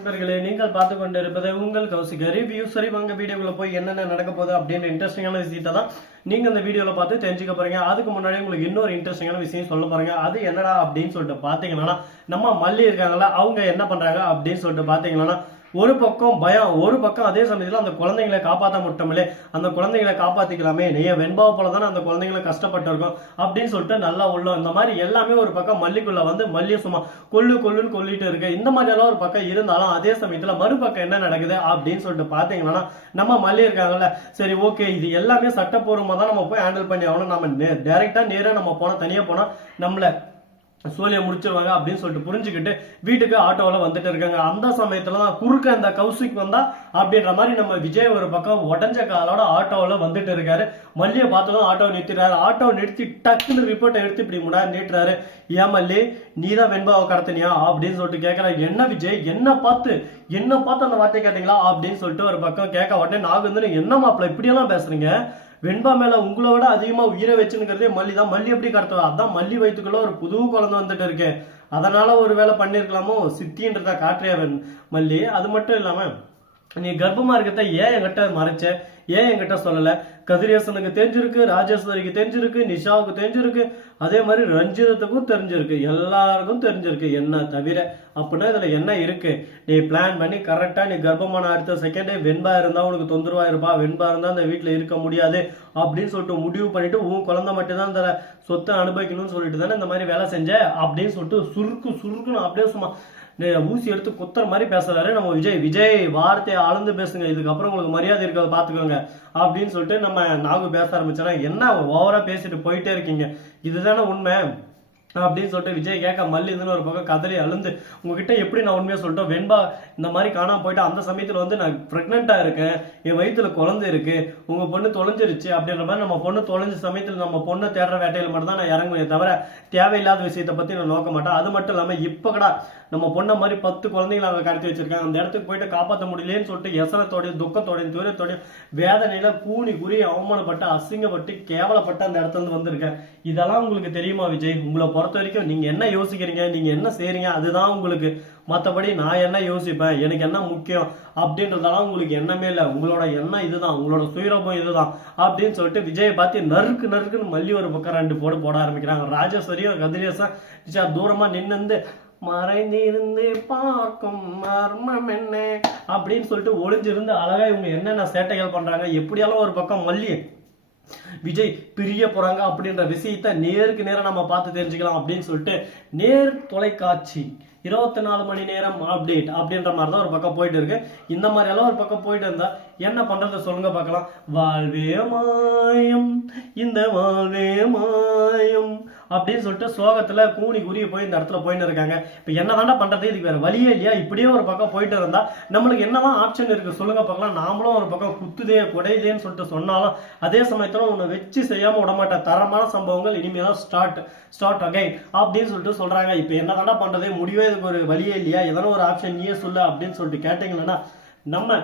நண்பர்களே, நீங்கள் பார்த்து கொண்டிருப்பது உங்கள் கௌசிக் ரிவ்யூ. சரி, வாங்க வீடியோக்குள்ள போய் என்னென்ன நடக்க போகுது அப்படின்ற இன்ட்ரெஸ்டிங்கான விஷயத்தை தான் நீங்க இந்த வீடியோல பார்த்து தெரிஞ்சுக்க போறீங்க. அதுக்கு முன்னாடி உங்களுக்கு இன்னொரு இன்ட்ரெஸ்டிங்கான விஷயம் சொல்ல போறீங்க. அது என்னடா அப்படின்னு சொல்லிட்டு பாத்தீங்கன்னா, நம்ம மல்லி இருக்காங்கல்ல, அவங்க என்ன பண்றாங்க அப்படின்னு சொல்லிட்டு பாத்தீங்கன்னா, ஒரு பக்கம் பயம், ஒரு பக்கம் அதே சமயத்துல அந்த குழந்தைங்களை காப்பாற்ற முட்டமில்லே, அந்த குழந்தைங்களை காப்பாத்திக்கலாமே, நீ வெண்பாவை போல தானே அந்த குழந்தைங்களை கஷ்டப்பட்டு இருக்கும் அப்படின்னு சொல்லிட்டு நல்லா உள்ளோம். இந்த மாதிரி எல்லாமே ஒரு பக்கம் மல்லிக்குள்ள வந்து மல்லிய சும்மா கொல்லுன்னு கொல்லிட்டு இருக்கு. இந்த மாதிரி எல்லாம் ஒரு பக்கம் இருந்தாலும் அதே சமயத்துல மறுபக்கம் என்ன நடக்குது அப்படின்னு சொல்லிட்டு பாத்தீங்கன்னா, நம்ம மல்லி இருக்காங்கல்ல, சரி ஓகே, இது எல்லாமே சட்டப்பூர்வமா தான் நம்ம போய் ஹேண்டில் பண்ணி ஆகணும். நம்ம டைரக்டா நேரா நம்ம போனா, தனியா போனா நம்மள சோழியை முடிச்சிருவாங்க அப்படின்னு சொல்லிட்டு புரிஞ்சுக்கிட்டு வீட்டுக்கு ஆட்டோவில் வந்துட்டு இருக்காங்க. அந்த சமயத்துல தான் குறுக்க இந்த கௌசிக் வந்தா அப்படின்ற மாதிரி நம்ம விஜய் ஒரு பக்கம் உடஞ்ச காலோட ஆட்டோவில் வந்துட்டு இருக்காரு. மல்லியை பார்த்ததும் ஆட்டோ நிறுத்திடுறாரு. ஆட்டோ நிறுத்தி டக்குன்னு ரிப்போர்ட்டை எடுத்து இப்படி முன்னாடி நீட்டுறாரு. ஏன் மல்லி, நீதான் வெண்பாவை கடத்தினியா அப்படின்னு சொல்லிட்டு கேட்கறாரு. என்ன விஜய், என்ன பார்த்து அந்த வார்த்தை கேட்டீங்களா அப்படின்னு சொல்லிட்டு ஒரு பக்கம் கேட்க, உடனே நாகு வந்து என்ன மாப்பிள்ள இப்படியெல்லாம் பேசுறீங்க, வெண்பா மேல உங்களை விட அதிகமா உயிரை வச்சுங்கிறதே மல்லி தான், மல்லி எப்படி கடத்துவா, அதான் மல்லி வயிற்றுக்குள்ள ஒரு புது குழந்தை வந்துட்டு இருக்கு, அதனால ஒரு வேலை பண்ணிருக்கலாமோ சித்தின்றத காட்டுறியா மல்லி. அது மட்டும் இல்லாம நீ கர்ப்பமா இருக்கத ஏன் என்கிட்ட மறைச்ச, ஏன் என்கிட்ட சொல்லல? கதிரேசனுக்கு தெரிஞ்சிருக்கு, ராஜேஸ்வரிக்கு தெரிஞ்சிருக்கு, நிஷாவுக்கு தெரிஞ்சிருக்கு, அதே மாதிரி ரஞ்சிதத்துக்கும் தெரிஞ்சிருக்கு, எல்லாருக்கும் தெரிஞ்சிருக்கு என்ன தவிர. அப்படின்னா இதுல என்ன இருக்கு? நீ பிளான் பண்ணி கரெக்டா நீ கர்ப்பமான அடுத்த செகண்டே வெண்பா இருந்தா உனக்கு தொந்தரவா இருப்பா, வெண்பா இருந்தா அந்த வீட்டுல இருக்க முடியாது அப்படின்னு சொல்லிட்டு முடிவு பண்ணிட்டு உன் குழந்தை மட்டும் தான் அந்த சொத்தை அனுபவிக்கணும்னு சொல்லிட்டு தானே இந்த மாதிரி வேலை செஞ்ச அப்படின்னு சொல்லிட்டு சுருக்குன்னு அப்படியே சும்மா ஊசி எடுத்து குத்துற மாதிரி பேசுறாரு நம்ம விஜய். வார்த்தையை அளந்து பேசுங்க, இதுக்கப்புறம் உங்களுக்கு மரியாதை இருக்காது பாத்துக்கோங்க அப்படின்னு சொல்லிட்டு நம்ம நாகு பேச ஆரம்பிச்சோன்னா, என்ன ஓவரா பேசிட்டு போயிட்டே இருக்கீங்க, இதுதானே உண்மை அப்படின்னு சொல்லிட்டு விஜய் கேட்க, மல்லி இதுன்னு ஒரு பக்கம் கதறி அழுந்து, உங்ககிட்ட எப்படி நான் உண்மையா சொல்லிட்டோம், வெண்பா இந்த மாதிரி காணாம போயிட்டு அந்த சமயத்துல வந்து நான் பிரெக்னெண்டா இருக்கேன், என் வயிற்றுல குழந்தை இருக்கு, உங்க பொண்ணு தொலைஞ்சிருச்சு அப்படின்ற மாதிரி நம்ம பொண்ணு தொலைஞ்ச சமயத்துல நம்ம பொண்ணு தேடுற வேட்டையில மட்டும் தான் நான் இறங்குவேன் தவிர தேவையில்லாத விஷயத்தை பத்தி நான் நோக்க மாட்டேன். அது மட்டும் இல்லாம இப்ப கூட நம்ம பொண்ணை மாதிரி 10 குழந்தைகளை அவங்க கடத்தி வச்சிருக்காங்க, அந்த இடத்துக்கு போயிட்டு காப்பாற்ற முடியலன்னு சொல்லிட்டு எசனத்தோடையும் துக்கத்தோடையும் துயரத்தோடையும் வேதனையில கூனி குறி அவமானப்பட்டு அசிங்கப்பட்டு கேவலப்பட்டு அந்த இடத்துல இருந்து வந்திருக்கேன். இதெல்லாம் உங்களுக்கு தெரியுமா விஜய்? உங்களை பொறுத்த வரைக்கும் நீங்க என்ன யோசிக்கிறீங்க, நீங்க என்ன செய்றீங்க, அதுதான் உங்களுக்கு. மற்றபடி நான் என்ன யோசிப்பேன், எனக்கு என்ன முக்கியம் அப்படின்றதெல்லாம் உங்களுக்கு எண்ணமே இல்லை. உங்களோட எண்ணம் இதுதான், உங்களோட சுயரூபம் இதுதான் அப்படின்னு சொல்லிட்டு விஜயை பார்த்து நறுக்குன்னு மல்லி ஒரு பக்கம் 2 போட ஆரம்பிக்கிறாங்க. ராஜேஸ்வரியும் கதிரேசன் தூரமா நின்று மறைந்திருந்து பார்க்கும் மர்மம் என்ன அப்படின்னு சொல்லிட்டு ஒளிஞ்சிருந்து அழகா இவங்க என்னென்ன சேட்டைகள் பண்றாங்க, எப்படியாலும் ஒரு பக்கம் மல்லி விஜய் பிரிய போறாங்க அப்படின்ற விஷயத்த நேருக்கு நேரம் நம்ம பார்த்து தெரிஞ்சுக்கலாம் அப்படின்னு சொல்லிட்டு நேர் தொலைக்காட்சி 24 மணி நேரம் அப்டேட் அப்படின்ற மாதிரி தான் ஒரு பக்கம் போயிட்டு இருக்கு. இந்த மாதிரி எல்லாம் ஒரு பக்கம் போயிட்டு இருந்தா என்ன பண்றது சொல்லுங்க பார்க்கலாம். வாழ்வே மாயம், இந்த வாழ்வே மாயம் அப்படின்னு சொல்லிட்டு சோகத்துல கூனி குறுகி போய் இந்த இடத்துல போயின்னு இருக்காங்க. இப்ப என்னதான்டா பண்றது, இதுக்கு வேற வழியே இல்லையா? இப்படியே ஒரு பக்கம் போயிட்டு இருந்தா நம்மளுக்கு என்னதான் ஆப்ஷன் இருக்கு சொல்லுங்க பார்க்கலாம். நாமளும் ஒரு பக்கம் குத்துதே குடையுதேன்னு சொல்லிட்டு சொன்னாலும் அதே சமயத்துல உன்னை வச்சு செய்யாம விடமாட்டேன், தரமான சம்பவங்கள் இனிமேதான் ஸ்டார்ட் அகைன் அப்படின்னு சொல்லிட்டு சொல்றாங்க. இப்ப என்னதான்டா பண்றது, முடிவே இதுக்கு ஒரு வழியே இல்லையா, எதனா ஒரு ஆப்ஷன் நீயே சொல்லு அப்படின்னு சொல்லிட்டு கேட்டீங்கன்னா, நம்ம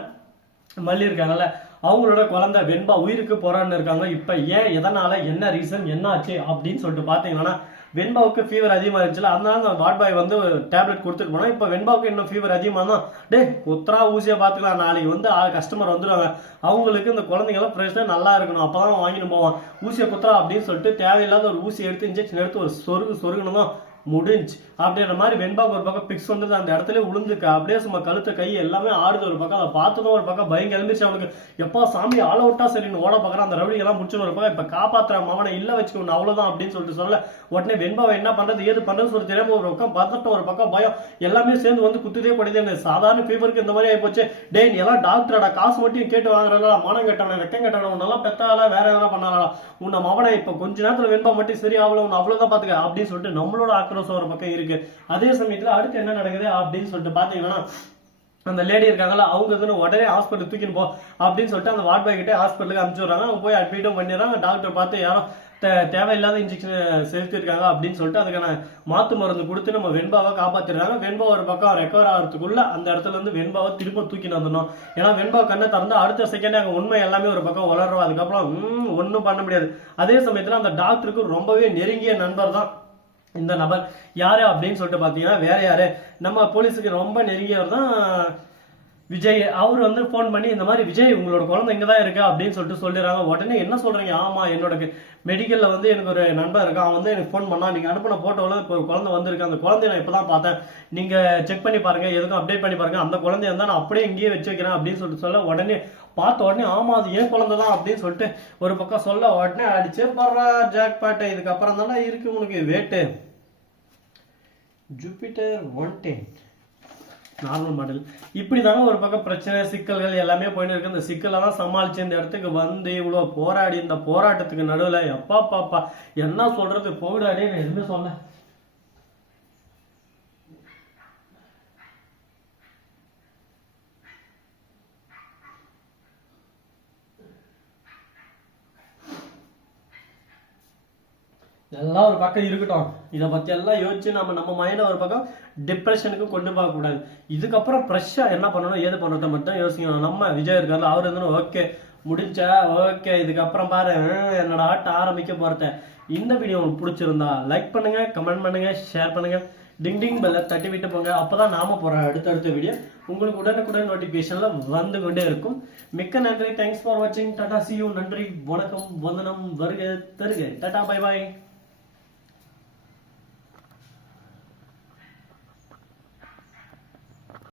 மல்லி இருக்காங்கல்ல, அவங்களோட குழந்தை வெண்பா உயிருக்கு போரான்னு இருக்காங்க. இப்ப ஏன், எதனால, என்ன ரீசன், என்ன ஆச்சு அப்படின்னு சொல்லிட்டு பாத்தீங்கன்னா, வெண்பாவுக்கு ஃபீவர் அதிகமா இருந்துச்சுல, அதனால அந்த வார்ட் பாய் வந்து டேப்லெட் கொடுத்துட்டு போனோம். இப்ப வெண்பாவுக்கு இன்னும் ஃபீவர் அதிகமா தான், டே குத்ரா ஊசியா பாத்துக்கலாம், நாளைக்கு வந்து கஸ்டமர் வந்துடுவாங்க, அவங்களுக்கு இந்த குழந்தைங்களாம் ஃப்ரெஷ்ஷா நல்லா இருக்கணும், அப்பதான் வாங்கிட்டு போவான், ஊசியை குத்ரா அப்படின்னு சொல்லிட்டு தேவையில்லாத ஒரு ஊசி எடுத்து இன்ஜெக்ஷன் எடுத்து ஒரு சொருகணும் முடிஞ்சு அப்படின்ற மாதிரி வெண்பாவுக்கு ஒரு பக்கம் பிக்ஸ் வந்தது, அந்த இடத்துல விழுந்துக்க அப்படியே சும்மா கழுத்த கை எல்லாமே ஆடுது. ஒரு பக்கம் அதை பார்த்ததும் ஒரு பக்கம் பயம் கிளம்பிச்சு அவனுக்கு. எப்பா சாமி ஆள விட்டா சரின்னு ஓட பார்க்கறான். அந்த ரவுடி எல்லாம் முடிச்சுன்னு ஒரு பக்கம் இப்ப காப்பாத்துற அவனை இல்ல வச்சுக்கணும் அவ்வளவுதான் அப்படின்னு சொல்லிட்டு சொல்ல, உடனே வெண்பாவை என்ன பண்றது ஏது பண்றது சொல்லி தெரியாம ஒரு பக்கம் பதட்டம், ஒரு பக்கம் பயம், எல்லாமே சேர்ந்து வந்து குத்துதே படிதே. சாதாரண ஃபீவருக்கு இந்த மாதிரி ஆகி போச்சு. டே நீ எல்லாம் டாக்டரோட காசு மட்டும் கேட்டு வாங்குறா, மானம் கட்டவன வெக்கம் கட்டவன, உன்னெல்லாம் பெத்தால வேற எதனா பண்ணாலா, உன்னை மவனை இப்ப கொஞ்ச நேரத்துல வெண்பா மட்டும் சரி ஆகல, உன்னை அவ்வளவுதான் பாத்துக்க அப்படின்னு சொல்லிட்டு நம்மளோட ஆக்ரோஷம் ஒரு பக்கம் இருக்கு. அதே சமயத்துல அடுத்து என்ன நடக்குது அப்படின்னு சொல்லிட்டு பாத்தீங்கன்னா, அந்த லேடி இருக்காங்கல்ல, அவங்க உடனே ஹாஸ்பிட்டல் தூக்கின்னு போ அப்படின்னு சொல்லிட்டு அந்த வார்ட் பாய் கிட்டே ஹாஸ்பிட்டலுக்கு அனுப்பிச்சுடுறாங்க. அவங்க போய் அட்மிட்டும் பண்ணிடுறாங்க. டாக்டர் பார்த்து யாரும் தேவையில்லாத இன்ஜெக்ஷன் செலுத்திருக்காங்க அப்படின்னு சொல்லிட்டு அதுக்கான மாத்து மருந்து கொடுத்து நம்ம வெண்பாவை காப்பாத்திடுறாங்க. வெண்பா ஒரு பக்கம் ரெக்கவர் ஆகிறதுக்குள்ள அந்த இடத்துல இருந்து வெண்பாவை திரும்ப தூக்கின்னு வந்துடணும். ஏன்னா வெண்பா கண்ணை திறந்து அடுத்த செகண்ட் அங்க உண்மை எல்லாமே ஒரு பக்கம் வளரும். அதுக்கப்புறம் ஒன்றும் பண்ண முடியாது. அதே சமயத்துல அந்த டாக்டருக்கு ரொம்பவே நெருங்கிய நண்பர் தான் இந்த நபர் யாரு அப்படின்னு சொல்லிட்டு பாத்தீங்கன்னா வேற யாரு, நம்ம போலீஸுக்கு ரொம்ப நெருங்கியவர் தான் விஜய். அவர் வந்து போன் பண்ணி இந்த மாதிரி விஜய் உங்களோட குழந்தை இங்கதான் இருக்கா அப்படின்னு சொல்லிட்டு சொல்லிடுறாங்க. உடனே என்ன சொல்றீங்க, ஆமா என்னோட மெடிக்கல்ல வந்து எனக்கு ஒரு நண்பர் இருக்கா, அவன் வந்து எனக்கு போன் பண்ணா, நீங்க அனுப்பின போட்டோல இப்போ ஒரு குழந்தை வந்திருக்கு, அந்த குழந்தைய நான் இப்பதான் பார்த்தேன், நீங்க செக் பண்ணி பாருங்க, எதுக்கும் அப்டேட் பண்ணி பாருங்க, அந்த குழந்தைய இருந்தா நான் அப்படியே இங்கேயே வச்சு வைக்கிறேன் அப்படின்னு சொல்லிட்டு சொல்ல, உடனே பார்த்த உடனே ஆமா அது ஏன் குழந்தை தான் அப்படின்னு சொல்லிட்டு ஒரு பக்கம் சொல்ல, உடனே அடிச்சே பாடுறா ஜாக் பாட்டை, இதுக்கப்புறம் தானே இருக்கு உனக்கு வேட்டு. Jupiter 110 normal model. இப்படிதாங்க ஒரு பக்கம் பிரச்சனை சிக்கல்கள் எல்லாமே போயிட்டு இருக்கு. இந்த சிக்கலெல்லாம் சமாளிச்சு இந்த இடத்துக்கு வந்து இவ்வளவு போராடி, இந்த போராட்டத்துக்கு நடுவுல எப்பா பாப்பா என்ன சொல்றது, போராடி நான் எதுவுமே சொல்ல. எல்லாம் ஒரு பக்கம் இருக்கட்டும், இதை பத்தி எல்லாம் யோசிச்சு நம்ம மைண்ட ஒரு பக்கம் டிப்ரெஷனுக்கு கொண்டு போக கூடாது. இதுக்கப்புறம் ஃப்ரெஷ்ஷா என்ன பண்ணணும் ஏது பண்ணுறத மட்டும் யோசிக்கணும். நம்ம விஜய் இருக்காரு, அவர் இருந்தாலும் ஓகே முடிஞ்சா ஓகே, இதுக்கப்புறம் பாரு என்னோட ஆட்ட ஆரம்பிக்க போறத. இந்த வீடியோ உங்களுக்கு பிடிச்சிருந்தா லைக் பண்ணுங்க, கமெண்ட் பண்ணுங்க, ஷேர் பண்ணுங்க, டிங் டிங் பெல்ல தட்டி விட்டு போங்க. அப்பதான் நாம போற அடுத்தடுத்த வீடியோ உங்களுக்கு உடனுக்குடன் நோட்டிபிகேஷன்ல வந்து கொண்டே இருக்கும். மிக்க நன்றி, தேங்க்ஸ் ஃபார் வாட்சிங், டாடா, see you, நன்றி, வணக்கம், வந்தனம், வருக தருக, டாடா, பை பாய்.